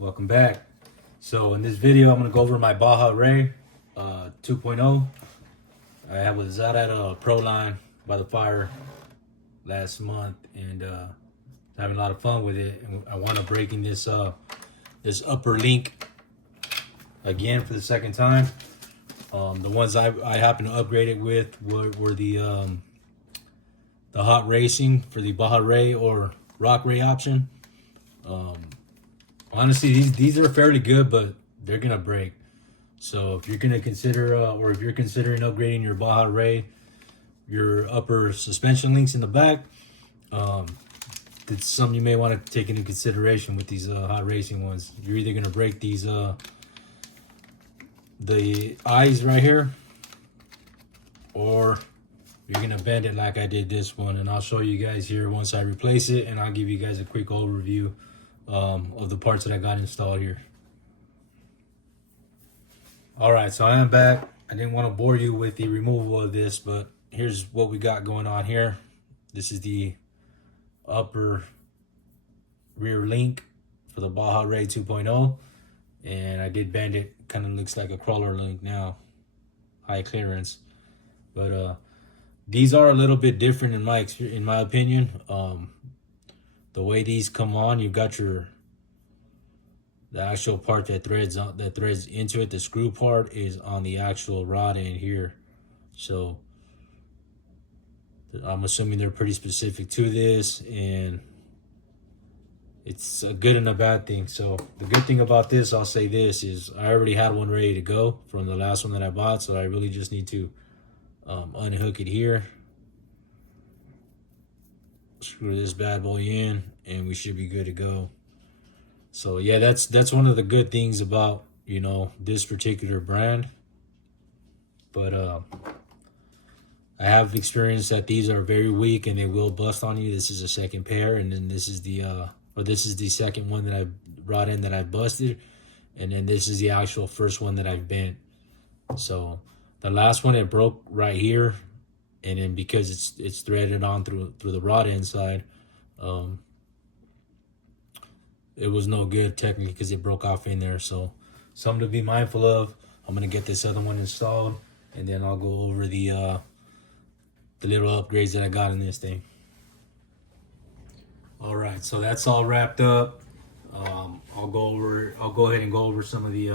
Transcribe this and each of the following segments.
Welcome back. So in this video, I'm gonna go over my Baja Rey 2.0. I was out at a pro line by the fire last month and having a lot of fun with it. And I wound up breaking this this upper link again for the second time. The ones I happened to upgrade it with were the hot racing for the Baja Rey or Rock Ray option. Honestly, these are fairly good, but they're gonna break. So if you're gonna consider, or if you're considering upgrading your Baja Rey, your upper suspension links in the back, it's something you may want to take into consideration with these hot racing ones. You're either gonna break these the eyes right here, or you're gonna bend it like I did this one, and I'll show you guys here once I replace it, and I'll give you guys a quick overview of the parts that I got installed here. All right, so I am back. I didn't want to bore you with the removal of this, but here's what we got going on here. This is the upper rear link for the Baja Rey 2.0, and I did bend it. Kind of looks like a crawler link now, high clearance, but these are a little bit different in my opinion. The way these come on, you've got the actual part that threads into it. The screw part is on the actual rod end here. So I'm assuming they're pretty specific to this, and it's a good and a bad thing. So the good thing about this, I'll say this, is I already had one ready to go from the last one that I bought. So I really just need to unhook it here, screw this bad boy in, and we should be good to go. So yeah, that's one of the good things about, you know, this particular brand. But I have experienced that these are very weak and they will bust on you. This is a second pair, and then this is the second one that I brought in that I busted, and then this is the actual first one that I've bent. So the last one, it broke right here, and then because it's threaded on through the rod inside, it was no good technically because it broke off in there. So something to be mindful of. I'm gonna get this other one installed, and then I'll go over the little upgrades that I got in this thing. All right, so that's all wrapped up. I'll go ahead and go over some of the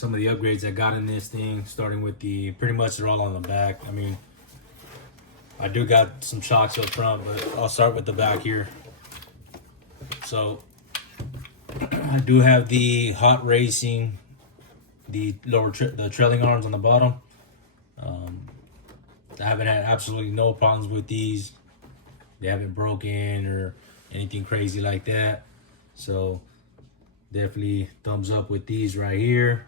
upgrades I got in this thing, starting with pretty much they're all on the back. I mean, I do got some shocks up front, but I'll start with the back here. So I do have the hot racing, the trailing arms on the bottom. I haven't had absolutely no problems with these. They haven't broken or anything crazy like that. So definitely thumbs up with these right here.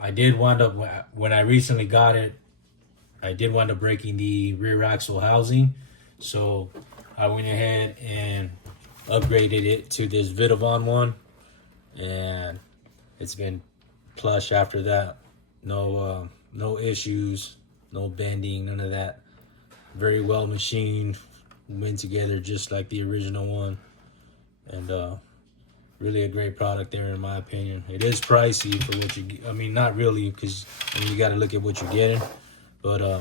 I did wind up, when I recently got it, I did wind up breaking the rear axle housing. So I went ahead and upgraded it to this Vidavon one, and it's been plush after that. No issues, no bending, none of that. Very well machined, went together just like the original one, and really a great product there in my opinion. It is pricey for what you, I mean, not really, because I mean, you got to look at what you're getting, but I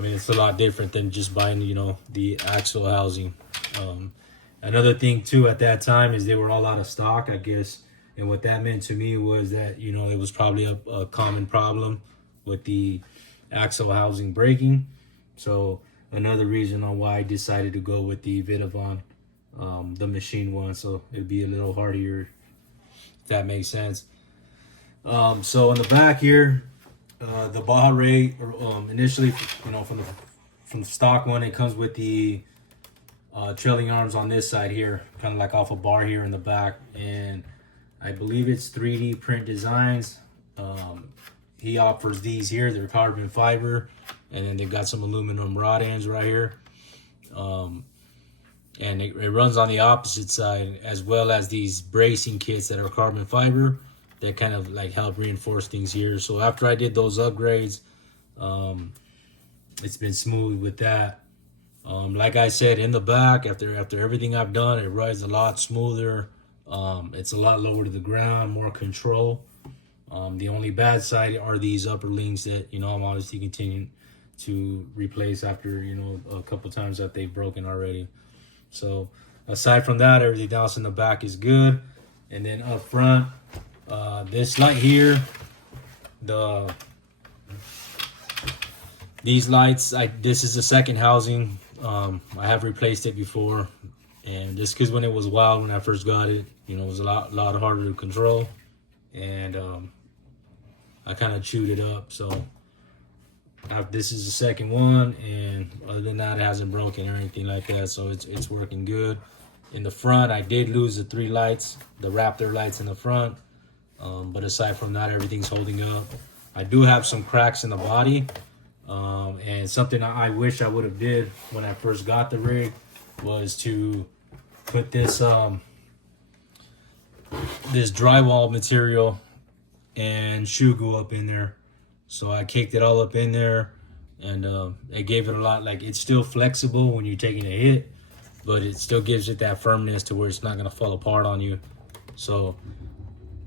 mean, it's a lot different than just buying, you know, the axle housing. Another thing too at that time is they were all out of stock, I guess, and what that meant to me was that, you know, it was probably a common problem with the axle housing breaking. So another reason on why I decided to go with the Vidavon, the machine one, so it'd be a little hardier, if that makes sense. So in the back here, the Baja Rey, initially, you know, from the stock one, it comes with the trailing arms on this side here, kind of like off a bar here in the back, and I believe it's 3D print designs. He offers these here. They're carbon fiber, and then they've got some aluminum rod ends right here, and it runs on the opposite side, as well as these bracing kits that are carbon fiber that kind of like help reinforce things here. So after I did those upgrades, it's been smooth with that. Like I said, in the back, after everything I've done, it rides a lot smoother. It's a lot lower to the ground, more control. The only bad side are these upper links that, you know, I'm obviously continuing to replace after, you know, a couple times that they've broken already. So aside from that, everything else in the back is good. And then up front, this light here, these lights, this is the second housing. I have replaced it before, and just because when it was wild when I first got it, you know, it was a lot harder to control, and I kind of chewed it up. So this is the second one, and other than that, it hasn't broken or anything like that. So it's working good. In the front, I did lose the 3 lights, the Raptor lights in the front, but aside from that, everything's holding up. I do have some cracks in the body, and something I wish I would have did when I first got the rig was to put this this drywall material and shoe glue up in there. So I caked it all up in there, and it gave it a lot, like, it's still flexible when you're taking a hit, but it still gives it that firmness to where it's not gonna fall apart on you. So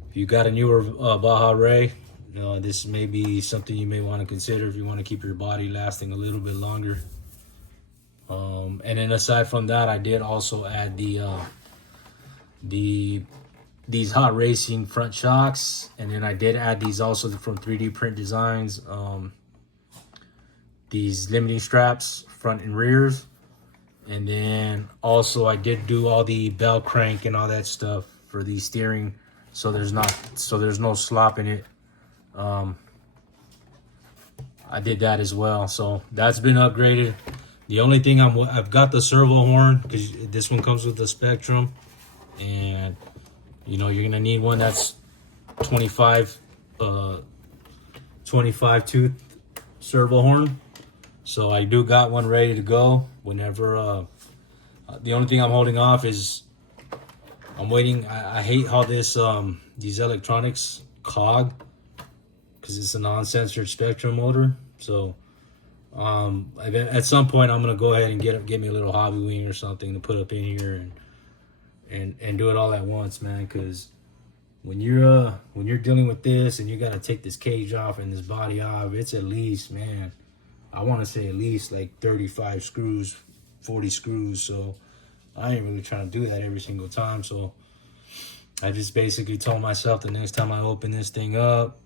if you got a newer Baja Rey, this may be something you may want to consider if you want to keep your body lasting a little bit longer. And then aside from that, I did also add these hot racing front shocks, and then I did add these also from 3D Print Designs, these limiting straps front and rears. And then also I did do all the bell crank and all that stuff for the steering, so there's no slop in it. I did that as well, so that's been upgraded. The only thing I've got the servo horn, because this one comes with the Spectrum, and you know, you're gonna need one that's 25 tooth servo horn. So I do got one ready to go whenever. The only thing I'm holding off is I'm waiting. I hate how these electronics cog, because it's a non-censored Spectrum motor. So at some point I'm gonna go ahead and get me a little hobby wing or something to put up in here and do it all at once, man. Because when you're dealing with this and you gotta take this cage off and this body off, it's at least, man, I want to say at least like 35 screws, 40 screws. So I ain't really trying to do that every single time. So I just basically told myself the next time I open this thing up,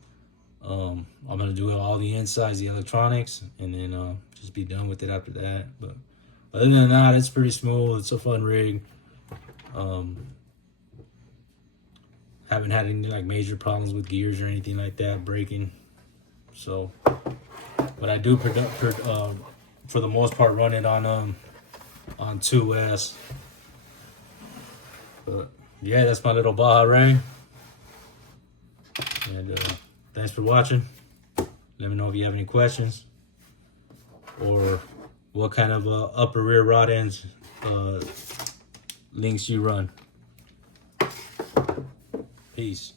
I'm gonna do all the insides, the electronics, and then just be done with it after that. But other than that, it's pretty smooth. It's a fun rig. Haven't had any like major problems with gears or anything like that breaking. So, but I do for the most part run it on 2S. But yeah, that's my little Baja Rey. And thanks for watching. Let me know if you have any questions or what kind of upper rear rod ends links you run. Peace.